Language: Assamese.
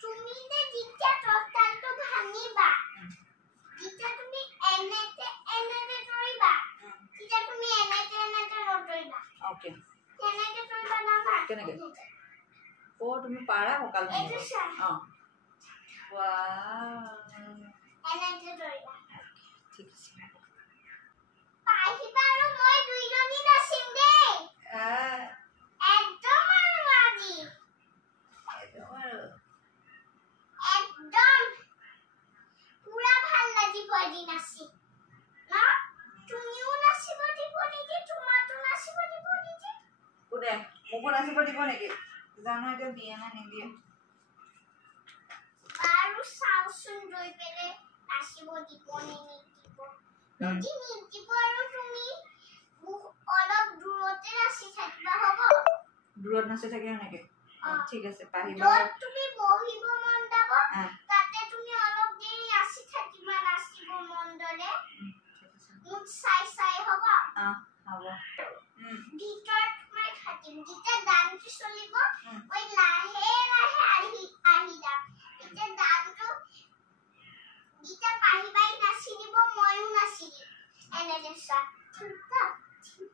তুমি যে জিজ্ঞা টটাল তো ভাঙিবা জিজ্ঞা তুমি এনেতে তৰিবা জিজ্ঞা তুমি এনেতে নতৰিবা ওকে এনেতে তৰিবা না কেনেকে ও তুমি পাৰা ভকাল ভাঙিব অ ওয়াও এনেতে তৰিবা ঠিক আছে পাইবা আৰু মই দুইজনী নাচিম দেই একদম আৰু আজি একদম পুৰা ভাল লাগিব আজি নাচি না তুমিও নাচিব দিব নেকি তোমাতো নাচিব দিব নেকি কোনে মোকো নাচিব দিব নেকি জানো এতিয়া দিয়ে না নিদিয়ে আৰু চাওচোন ৰৈ পেলে নাচিব দিব নে নিদিব যদি নিদিব আৰু তুমি অলপ দূৰতে নাচি থাকিবা হ'ব দূৰত নাচি থাকে নেকি ঠিক আছে পাহিবা তুমি বহিব মন যাব তাতে তুমি অলপ দেৰি নাচি থাকিবা নাচিব মন দৰে মোক চাই হ'ব হ'ব ভিতৰত মই থাকিম যেতিয়া ডান্সটো চলিব মই লাহে আহি যাম এতিয়া ডান্সটো যেতিয়া পাহিবাই নাচি দিব ময়ো নাচি দিম এনেকে চা ঠিক